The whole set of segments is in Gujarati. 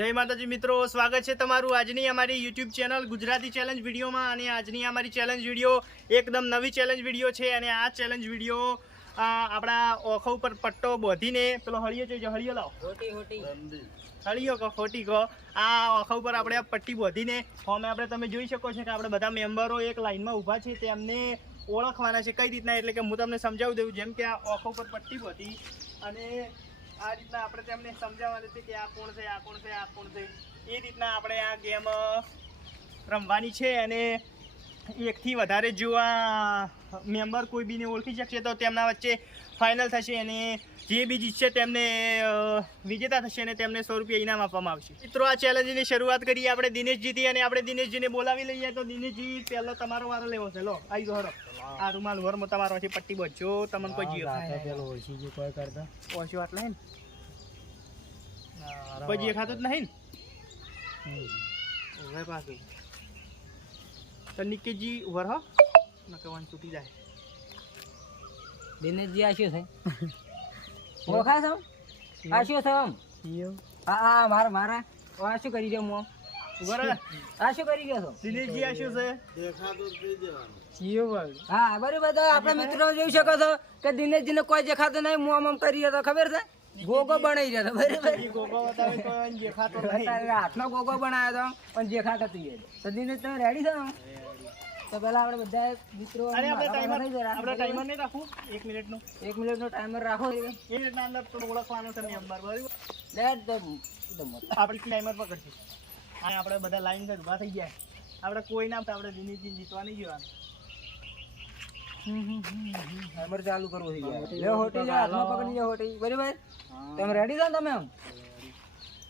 જય માતાજી મિત્રો સ્વાગત છે તમારું આજની અમારી યુટ્યુબ ચેનલ ગુજરાતી ચેલેન્જ વિડીયોમાં. અને આજની અમારી ચેલેન્જ વીડિયો એકદમ નવી ચેલેન્જ વીડિયો છે. અને આ ચેલેન્જ વીડિયો આપણા ઓખો ઉપર પટ્ટો બાંધીને પેલો હળિયો જોઈએ હળિયો લાવો. હળિયો કહો ખોટી કહો. આ ઓખા ઉપર આપણે પટ્ટી બાંધીને ફોર્મે આપણે તમે જોઈ શકો છો કે આપણે બધા મેમ્બરો એક લાઇનમાં ઊભા છે. તેમને ઓળખવાના છે. કઈ રીતના? એટલે કે હું તમને સમજાવી દઉં જેમ કે આ ઓખા ઉપર પટ્ટી બાંધી અને આ રીતના આપણે તેમને સમજાવવાનું છે કે આ કોણ છે, આ કોણ છે, આ કોણ છે. એ રીતના આપણે આ ગેમ રમવાની છે અને એકથી વધારે જો આ મેમ્બર કોઈ બીને ઓળખી શકશે તો તેમના વચ્ચે ફાઇનલ થશે અને જે બી જીતશે તેમને વિજેતા થશે અને તેમને સો રૂપિયા ઇનામ આપવામાં આવશે. મિત્રો આ ચેલેન્જની શરૂઆત કરીએ આપણે દિનેશજીથી અને આપણે દિનેશજીને બોલાવી લઈએ. તો દિનેશજી પહેલો તમારો વારો લેવો છે. લો આવી ગયો હરો. આ રૂમાલ વરમો તમારો છે પટ્ટી બચો તમને કોઈ જીવ ઓછો આટલા હે ને કોઈ જીવ ખાતું જ નહીં ને? ઓવે પાછું તો નિકેશજી વર હો. નકવાન તૂટી જાય. દિનેશજી આ શું છે? ઓળખા છો? આ શું છે આમ? આ આ મારા મારા. આ શું કરી રહ્યો હું આ શું કરી રહ્યો છો? દિનેશજી આ શું છે? હા બરોબર. તો આપણે મિત્રો જોઈ શકો છો કે દિનેશજીને કોઈ દેખાતો નહીં. હું આમ કરી રહ્યો ખબર છે? ગોગો બનાવી રહ્યો બરોબર. ઈ ગોગો બનાવ્યો હતો પણ દેખાતો એ તો દિનેશ તમે રેડી છો? તો પેલા આપણે બધા મિત્રો આપણે ટાઈમર થઈ જરા. આપણે ટાઈમર નહીં રાખવું એક મિનિટનું. એક મિનિટનો ટાઈમર રાખો એ. રીતના અંદર થોડું ઓળખવાનું છે મેમ્બર બરાબર? લેટ ધ ધ મોત. આપણે ટાઈમર પકડશું. અને આપણે બધા લાઈન પર ઊભા થઈ ગયા. આપણે કોઈ ના આપણે દિનેશજી જીતવા નહીં જવાનું. ટાઈમર ચાલુ કરવું થઈ જાય લે હોટી લે હાથમાં પકડી લે હોટી. બરાબર? તમે રેડી છો તમે આમ?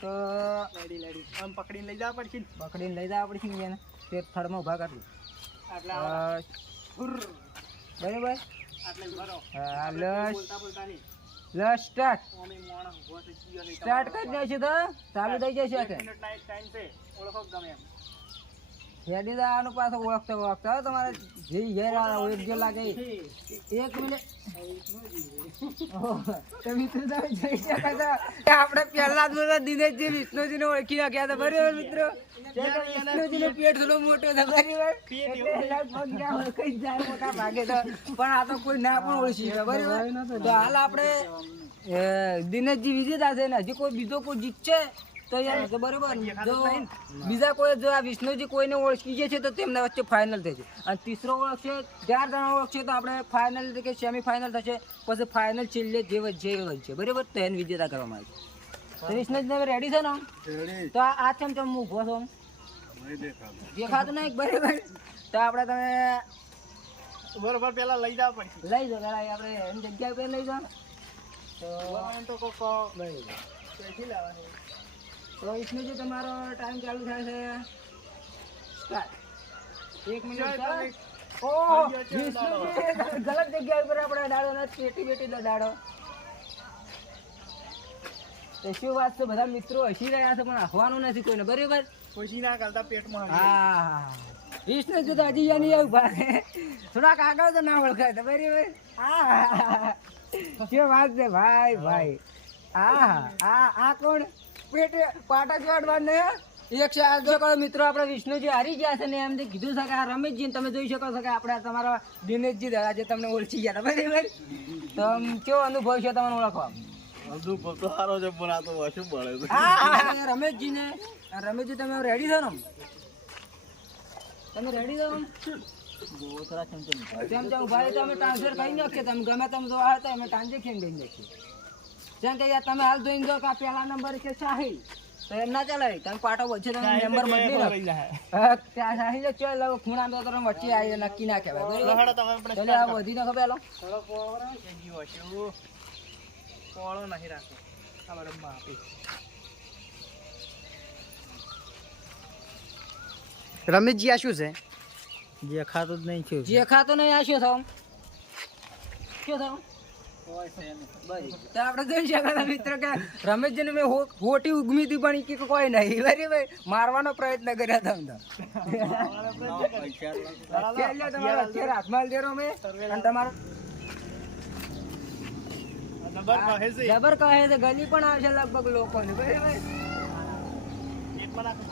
તો આમ પકડીને લઈ જવા પડશે ને. પકડીને લઈ જવા પડશે ને એને. તે થડમાં ઊભા આવા. બરાબર? સ્ટાર્ટ. સ્ટાર્ટ કરી દેશે તો ચાલુ થઈ જશે ઓળખો ગમે એમ. તો આનું પાછો ઓળખતા ઓળખતો. તમારે જે ઘેર આવે એક જો લાગે એક મિનિટ. મિત્રો તમે જોઈ શકો છો. આપણે પહેલા જ બધા દિનેશજી વિષ્ણુજીને ઓળખી નાખ્યા હતા. બરાબર મિત્રો? વિષ્ણુજીનું પેટ થોડું મોટું છે બરાબર? જાય ભાગે તો. પણ આ તો કોઈ ના પણ ઓળખી શકે બરાબર? તો હાલ આપણે દિનેશજી વિજેતા છે ને હજી કોઈ બીજો કોઈ જીતશે તો યાર બરોબર. જો બીજા કોઈ જો આ વિષ્ણુજી કોઈને ઓળખી ગયા છે તો તેમના વચ્ચે ફાઇનલ થશે અને તીસરો ઓળખશે ચાર જણા ઓળખશે તો આપણે ફાઇનલ કે સેમી ફાઇનલ થશે. પછી ફાઇનલ છેલ્લે જે જે છે. બરાબર? તો એને વિજેતા કરવામાં આવે છે. વિષ્ણુજી તમે રેડી છો ને? તો આ ચમચમ ચમ ચમ હું ઊભો છું. દેખાતું. નહીં? બરાબર. તો આપણે તમે બરોબર પેલા લઈ જાવ પડશે લઈ જાઓ. પેલા આપણે એની જગ્યા ઉપર લઈ જાઓ તો તો કોક ક્યાંથી લાવવાનું? તો વિષ્ણુજી તમારો ટાઈમ ચાલુ થાય છે. સ્ટાર્ટ એક મિનિટ. ઓહ, વિષ્ણુજી, ગલત જગ્યા ઉપર આપણે ડાળો ને પેટી ડાળો તો શું વાત છે? બધા મિત્રો હસી રહ્યા છે પણ હસવાનું નથી કોઈને. બરાબર? ખુશી ના કરતા પેટમાં હા હા વિષ્ણુજી તો હજી યાની ભારે થોડાક આગળ તો ના ઓળખાય તો બરાબર? હા. શું વાત છે? ભાઈ ભાઈ. આ આ આ કોણ? પેટે પાટા ચોડવા ને એક સો આઠ મિત્રો આપણે વિષ્ણુજી હારી ગયા છે ને એમ કીધું છે કે આ રમેશજી તમે જોઈ શકો છો કે આપણે તમારા દિનેશજી દાદા જે તમને ઓળખી ગયા બરાબર? તો કેવો અનુભવ છે તમને ઓળખવા? હા હા, હા રમેશજી ને રમેશજી તમે રેડી છો ને તમે રેડી છો જેમ ઊભા રહે તમે ટ્રાન્સફર કરી નાખીએ તમે ગમે તમે જોવા હતા અમે ટ્રાન્ઝેક્શન કરી નાખીએ. જેમ કે યાર તમે હાલ જોઈને જો કે પેલા પહેલા નંબર છે સાહિલ તો એમ ના ચાલે તમે પાટો વચ્ચે તમે નંબર બદલી. હા, ત્યાં સાહિલ જો ચાલ ખૂણા તો તમે વચ્ચે આવી નક્કી ના કહેવાય. બરાબર? ચાલો આ વધી નાખો પેલો. થોડો પોળો જીવો છે. પોળો નહીં રાખો. આ આપી. રમેશજી આ શું છે? દેખાતો જ નહીં થયું જે ખાતો નહીં આ શું થયું? શું થયું. તો આપણે જોઈ શકતા મિત્ર કે રમેશજીને મેં હોટી ઉગમી હતી પણ કે કોઈ નહીં. બરાબર મારવાનો પ્રયત્ન કર્યા હતા અમને. તમારો અત્યારે હાથમાં લેરો મેં અને તમારો છે. જબર કહે છે ગલી પણ આવશે લગભગ લોકોની. બરાબર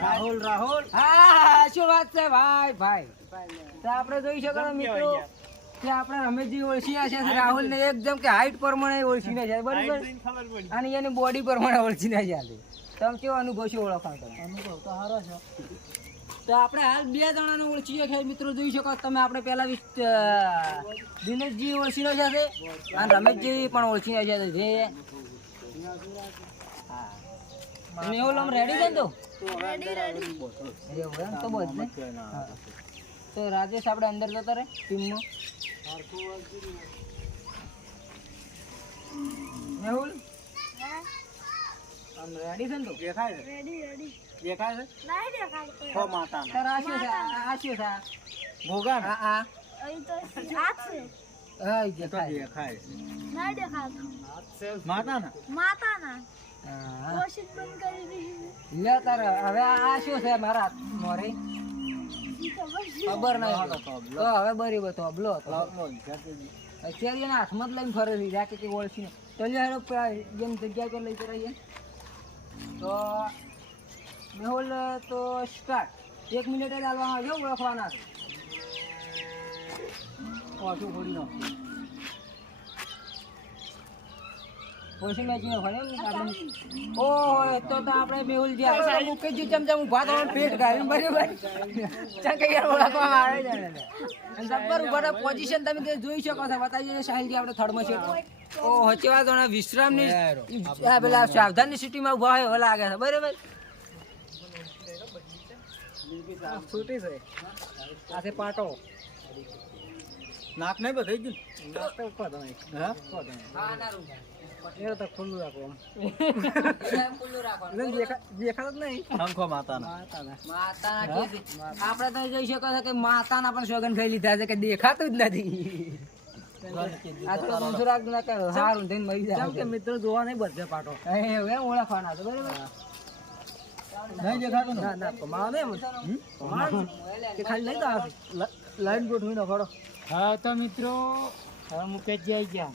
રાહુલ રાહુલ. હા શું વાત છે? ભાઈ ભાઈ. તો આપણે જોઈ શકો મિત્રો? કે આપણે રમેશજી ઓળખીયા છે રાહુલ ને એકદમ કે હાઈટ પ્રમાણે ઓળખીને છે હાઈટ બરાબર. અને એની બોડી પ્રમાણે ઓળખીને છે તમે કેવો અનુભવ છે ઓળખવાનો તમે અનુભવ તો સારો છે. તો આપણે હાલ બે જણાને ઓળખીએ છીએ મિત્રો જોઈ શકો તમે આપણે પહેલા દિનેશજી ઓળખીને છે અને રમેશજી પણ ઓળખીને છે. જે હા. મેહુલ આમ રેડી છે ને તો? એવું એમ તો હા. તો રાજેશ આપણે અંદર જતો રહે ટીમમાં. મેહુલ? આમ રેડી છે ને તો? દેખાય છે? દેખાય છે? છ. માતાના. તાર આ શું છે આ. આ શું છે. ભોગા હા ઈ તો દેખાય. દેખાય માતાના? માતાના. હા. કોશિશ બંધ કરી દીધી. લે તાર હવે આ શું છે મારા મોરી મોરે. ખબર નહીં. તો હવે બરી બતો અબલો અત્યારે એના હાથમાં જ લઈને ફરે છે જાકે કે ઓળખીને. તો લે હેડો જેમ જગ્યા પર લઈ કરાઈએ તો મેહુલ તો સ્ટાર્ટ એક મિનિટ જ હાલવામાં આવજો ઓળખવાના છે. ઓછું ફોડી નાખો. ઓછી મેચિંગ ફરે એમ આપણે ઓય તો તો આપણે મેહુલ જે આપણે ચમ ચમ ઊભા તો પેટ ગાળીને બરાબર. ચંકૈયા ઓળખવામાં આવે છે ને. અને જબ્બર ઊભા પોઝિશન તમે તે જોઈ શકો છો બતાવીએ સાહિલજી આપણે થર્ડમાં છે. ઓ હચવા તો વિશ્રામની આ પેલા સાવધાનની સિટીમાં ઊભા હોય એવા લાગે છે બરાબર? છૂટી છે. આ પાટો. નાક નહીં બધાઈ ગયું નાક તો ઉપર તમે હા? એ તો ખુલ્લું રાખો ખુલ્લું રાખવાનું દેખાતો જ નહીં. શંખો માતાના. માતાના. આપણે તો જોઈ શકો છો કે માતાના પણ સોગન ખાઈ લીધા છે કે દેખાતું જ નથી. આ તો દુસરા ના કરો હારું થઈને મરી જાય કે મિત્રો જોવા નહીં બધે પાટો. ઓળખવાના છે બરાબર? નહીં દેખાતું ને? ના ના કમાવા ને કે ખાલી લઈ તો લાઈન ગોઠવી નાખો હા તો મિત્રો હવે મુકેશજી આવી ગયા.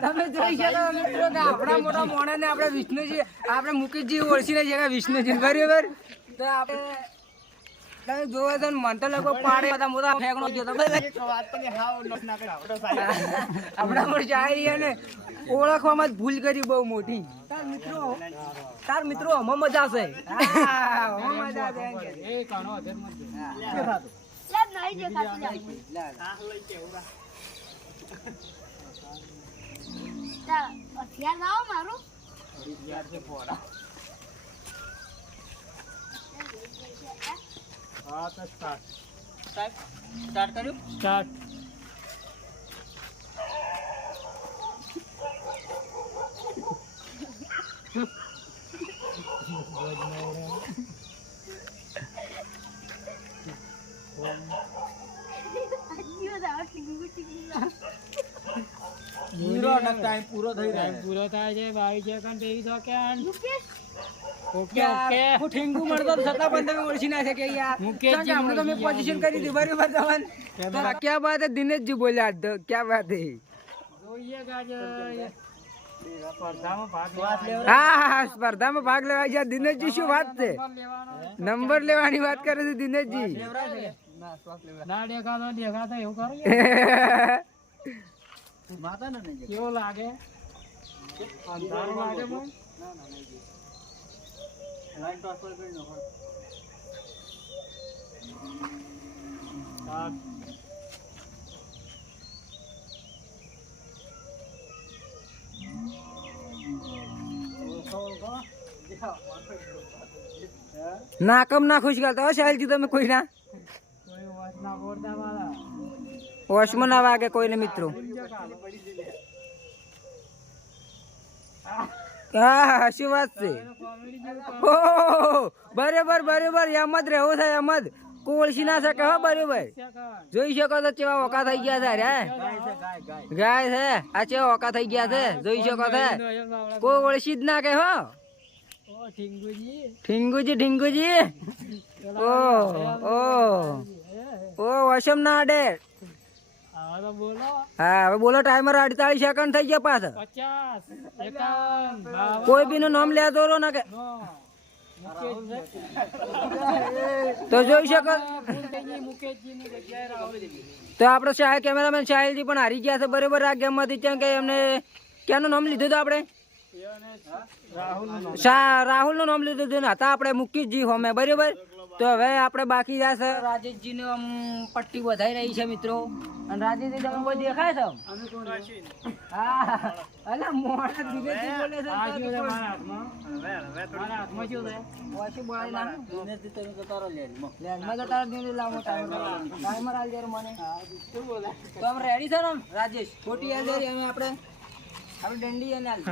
તમે જોઈ આપણા મોટા મોણાને આપણે વિષ્ણુજી, આપણે મુકેશજી ઓળખીને કે વિષ્ણુજી, બરાબર? તો આપણે તમે જોવે તો મન તો લગભગ પાડે બધા મોટા ફેંકણો ગયો તો આપણા પણ જાય ને ઓળખવામાં જ ભૂલ કરી બહુ મોટી. તાર મિત્રો તાર મિત્રો આમાં મજા છે. મજા કે. હા, તો સ્ટાર્ટ સ્ટાર્ટ કર્યું? સ્ટાર્ટ. પૂરો ટાઈમ પૂરો થઈ જાય. પૂરો થાય છે બાવીસ સેકન્ડ ત્રેવીસ સેકન્ડ ઓકે ઓકે. હું ઠીંગુ મળતો છતાં પણ તમે ઓળખી ના શકે યાર. મુકેશજી આપણે તો મેં પોઝિશન કરી દીધી બરાબર તમને ક્યાં હે દિનેશજી બોલ્યા તો. ક્યાં બાત હે હા હા સ્પર્ધામાં ભાગ લેવા ગયા. દિનેશજી શું વાત છે? નંબર લેવાની વાત કરે છે દિનેશજી. ના દેખાતો દેખાતો એવું કરો. નહીં કેવો લાગે અંધારું લાગે મને લાઈન ટ્રાન્સફર કરી નાખો નાકમ ના ખુશ કરતા હો સાહેલજી તમે કોઈ ના વશમાં ના વાગે કોઈને મિત્રો હા હા શું વાત છે. ઓહો, બરોબર બરોબર એમ જ રહેવું થાય એમ જ કોળસી ના શકે હો બરોબર. જોઈ શકો તો કેવા ઓકા થઈ ગયા છે રે. ગાય છે આ ચેવા ઓકા થઈ ગયા છે જોઈ શકો છે. કોઈ ઓળશી જ ના કે હો. ઓ ઠીંગુજી ઠીંગુજી. ઓ ઓ ઓ વશમ ના અડે હા હવે બોલો ટાઈમર અડતાલીસ સેકન્ડ થઈ ગયા બાવન. કોઈ બી નું નામ લેતો રહો ને કે તો જોઈ શકો. તો આપણે શાહ કેમેરામેન સાહિલજી પણ હારી ગયા છે બરોબર? આ ગેમમાંથી કેમ કે એમને ક્યાંનું નામ લીધું હતું આપણે? રાહુલ શા રાહુલનું નામ લીધું હતું ને હતા આપણે મુકેશજી હોમે બરોબર? તો હવે આપણે બાકી જશે. રાજેશજીને આમ પટ્ટી વધાઈ રહી છે મિત્રો. અને રાજેશજી તમે કોઈ દેખાય છો? હા. અલે મોડા દિનેશજી બોલે છે આ તો શું છે કોઈ- મારા હાથમાં. હવે હવે થોડી મારા હાથમાં શું છે. ઓછી બોલાય ના. લેનમાં તો તારો દિનેશ લાવો ટાઈમર ટાઈમર આલ જરા મને. શું બોલે? તો આમ રેડી છે ને રાજેશ? ખોટી આલ જરી અમે આપણે? આપણે દંડી અને આલ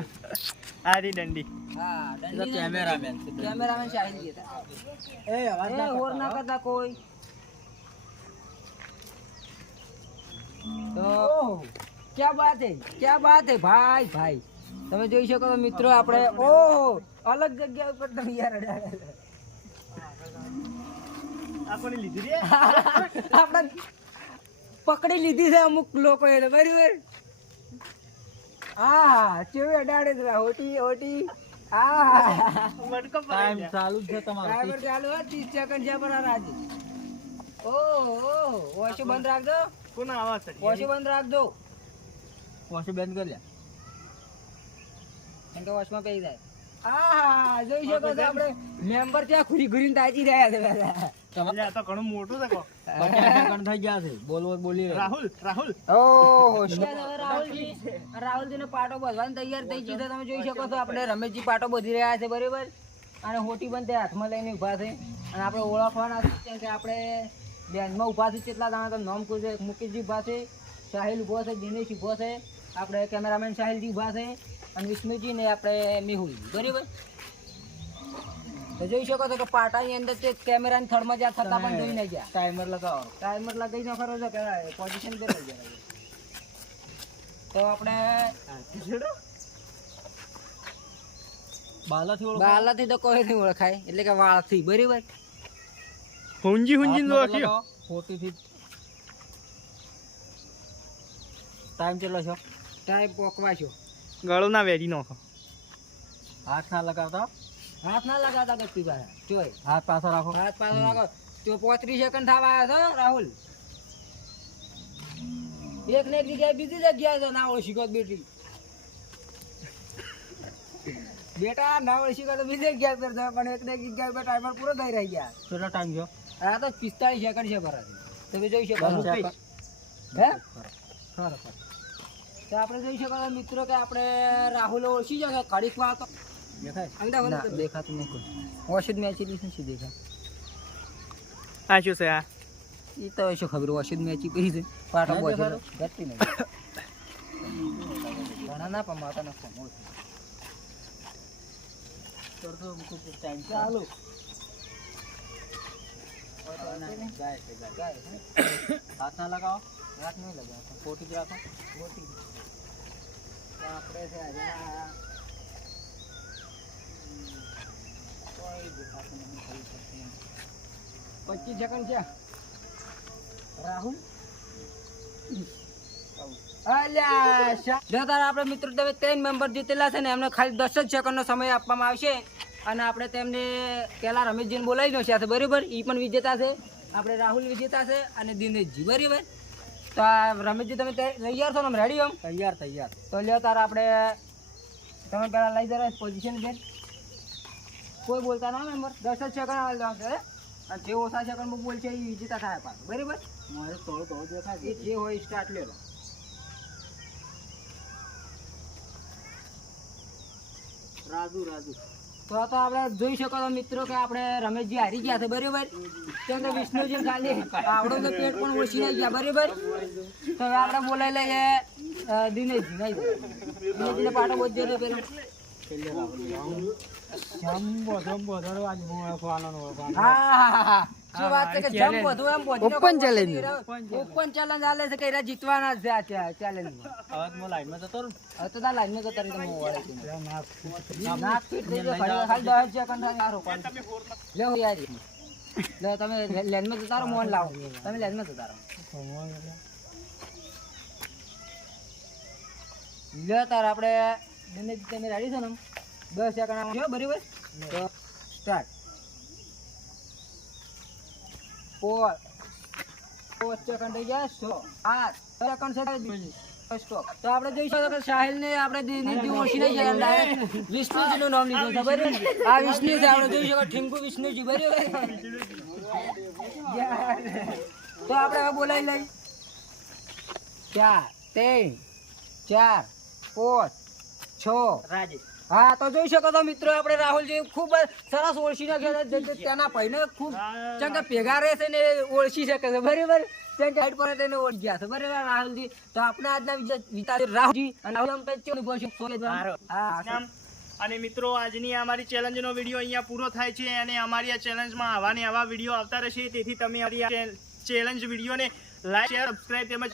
આરી દંડી હા દંડી કેમેરામેન કેમેરામેન શાહિદ હતા એ એ હોર ના કરતા કોઈ. તો ક્યા બાત હે? ક્યા બાત હે? ભાઈ ભાઈ. તમે જોઈ શકો છો મિત્રો આપણે ઓહો અલગ જગ્યા ઉપર તમે યાર છે. લીધી રે? આપણે પકડી લીધી છે અમુક લોકોએ બરાબર? હા કેવી અડાડે છે હોટી હોટી. આ પકડી લે. ચાલુ છે ડ્રાઈવર ચાલુ હો 30 સેકન્ડ છે પર આ ઓ ઓ વોશ બંધ રાખ દો કોનો આવાજ છે? વોશ બંધ રાખ દો વોશ બંધ કરી લે. એમ તો વોશમાં પઈ જાય. હા જોઈ શકો છો આપણે. મેમ્બર ત્યાં ઘુરી ઘુરીને તાજી રહ્યા છે બધા. એટલે તો ઘણું મોટું છે કો થઈ ગયા છે બોલ બોલ બોલી રાહુલ રાહુલ. ઓહો રાહુલજી રાહુલજીનો પાટો બધવાનો તૈયાર થઈ ગયો તમે જોઈ શકો છો આપણે રમેશજી પાટો બધી રહ્યા છે બરાબર? અને હોટી પણ તે હાથમાં લઈને ઊભા છે. અને આપણે ઓળખવાના છે કે આપણે બેન્ડમાં ઊભા છે કેટલા દાણા નોમ નામ કોઈ છે મુકેશજી ઊભા છે સાહિલ ઊભો છે દિનેશ ઊભો છે આપણે કેમેરામેન સાહિલજી ઊભા છે અને વિષ્ણુજી ને આપણે મેહુલ બરાબર? જોઈ શકો છો કે પાટાની અંદર તે કેમેરાની થડમાં જ્યાં થતા પણ જોઈ નહીં ગયા. ટાઈમર લગાવો ટાઈમર લગાવી નાખો છો કે પોઝિશન બે લઈ જાય. તો આપણે બાલાથી બાલાથી તો કોઈ નહીં ઓળખાય એટલે કે વાળથી બરાબર? હુંજી હુંજી હાથમાં લોખ્યો ખોટીથી ટાઈમ કેટલો છો? ટાઈમ પોકવા છો. ગળો ના વેરી નાખો. હાથ ના લગાવતા? હાથ ના લગાતા ગતિ હાથ પાછો રાખો. હાથ પાછો રાખો. તો પોત્રીસ સેકન્ડ થવા આવ્યો છો રાહુલ? એક ને એક જગ્યાએ બીજી જગ્યાએ છે ના ઓળખી ગયો બેટી. બેટા ના ઓળખી ગયો તો બીજી જગ્યાએ પર પણ એક ને એક જગ્યાએ બે ટાઈમર પૂરો થઈ રહી ગયા. કેટલો ટાઈમ ગયો આ તો પિસ્તાળીસ સેકન્ડ છે ભરા તમે જોઈ શકો. હે? તો આપણે જોઈ શકો મિત્રો કે આપણે રાહુલ ઓળખી જશે ઘડીક વાર તો દેખાય અમદાવાદ ના, દેખાતું નહીં કોઈ ઓશિદ મેચ શું દેખાય આ શું છે આ એ તો શું ખબર ઓશિદ મેચ કરી છે પાટો ના બોજે દેખાતું? ઘટતી નહીં ઘણા ના પમાતા ના પમો ટાઈમ ચાલુ હાથ ના લગાવો હાથ નહીં લગાવતો ખોટી જ રાખો મોટી તો આપણે છે આજે આ કોઈ દેખાતું નહીં, કોઈ દેખાતું નહીં. પચીસ સેકન્ડ છે. રાહુલ? જો તારા આપણે મિત્રો તમે ત્રણ મેમ્બર જીતેલા છે ને એમને ખાલી દસ જ સેકન્ડનો સમય આપવામાં આવશે. અને આપણે તેમને પહેલાં રમેશજીને બોલાવી દો છે બરાબર? એ પણ વિજેતા છે. આપણે રાહુલ વિજેતા છે અને દિનેશજી બરાબર? તો આ રમેશજી તમે તૈયાર છો ને? રેડી આમ? તૈયાર તૈયાર. તો લ્યો તારા આપણે તમે પેલા લઈ જરા પોઝિશન બેન. કોઈ બોલતા ના મેમ્બર દસ જ સેકન્ડ આવે છે અને જે ઓછા સેકન્ડમાં બોલશે એ વિજેતા થાય પાછું. બરાબર? મારે થોડું થોડું દેખાય જે હોય સ્ટાર્ટ લેલો રાજુ રાજુ. તો તો આપણે જોઈ શકો છો મિત્રો કે આપણે રમેશજી હારી ગયા છે બરાબર? કેમ કે વિષ્ણુજી ખાલી આવડું તો પેટ પણ ઓછી નહીં ગયા બરાબર? તો હવે આપણે બોલાવી લઈએ દિનેશજી. નહીં દિનેશજીને પાટો બોલજો રે પેલો જમ્બો જમ્બો ધરો આજ હું ઓળખવાનો ને ઓળખવાનો હા હા હા હા શું વાત છે કે જમ બધું એમ પહોંચીને Open કોઈ challenge. નહીં રહ્યો. Open challenge આલે છે કે જીતવાના છે આ ચા- માં. હવે હું લાઈનમાં જતો રહું હવે તો તાર લાઈનમાં જતા રહી તમે ઓવાળે છે. નાક થઈ ગયો, ખાલી- ખાલી દસ સેકન્ડ આ રોકવાનું. લે યાર. લે તમે લેનમાં જતા રહો, મોહન લાવો તમે લેનમાં જતા રહો લે તાર આપણે જ તમે રાડી છો ને સેકન્ડ જો બરાબર? તો સ્ટાર્ટ પોર ફોર સેકન્ડ થઈ ગયા સો. આઠ. સેકન્ડ છે? તો આપણે જોઈ શકો સાહિલ ને આપણે દીદી ઓછી નહીં ગયા ડાયરેક્ટ વિષ્ણુજી નું નામ લીધું બરાબર. આ વિષ્ણુ છે આપણે જોઈ શકો ઠીંગુ વિષ્ણુજી બરાબર? તો આપણે હવે બોલાવી લઈ ચાર ત્રણ ચાર પાંચ છ? રાજેશ હા તો જોઈ શકો છો મિત્રો આપણે રાહુલજી ખૂબ સરસ ઓળખી નાખ્યા છે. તેના ભાઈને ખૂબ કે ભેગા રહેશે ને ઓળખી શકે છે. બરાબર? કે હાઈટ પર તેને ઓળખી ગયા છે. બરાબર રાહુલજી? તો આપણે આજના વિચાર રાહુલજી અને રાહુલ. હા અને મિત્રો અમારી ચેલેન્જનો વીડિયો અહીંયા પૂરો થાય છે અને અમારી આ ચેલેન્જમાં આવા ને આવા વીડિયો આવતા રહેશે. તેથી તમે અમારી ચેલેન્જ વિડીયોને લાઈક શેર સબસ્ક્રાઇબ તેમજ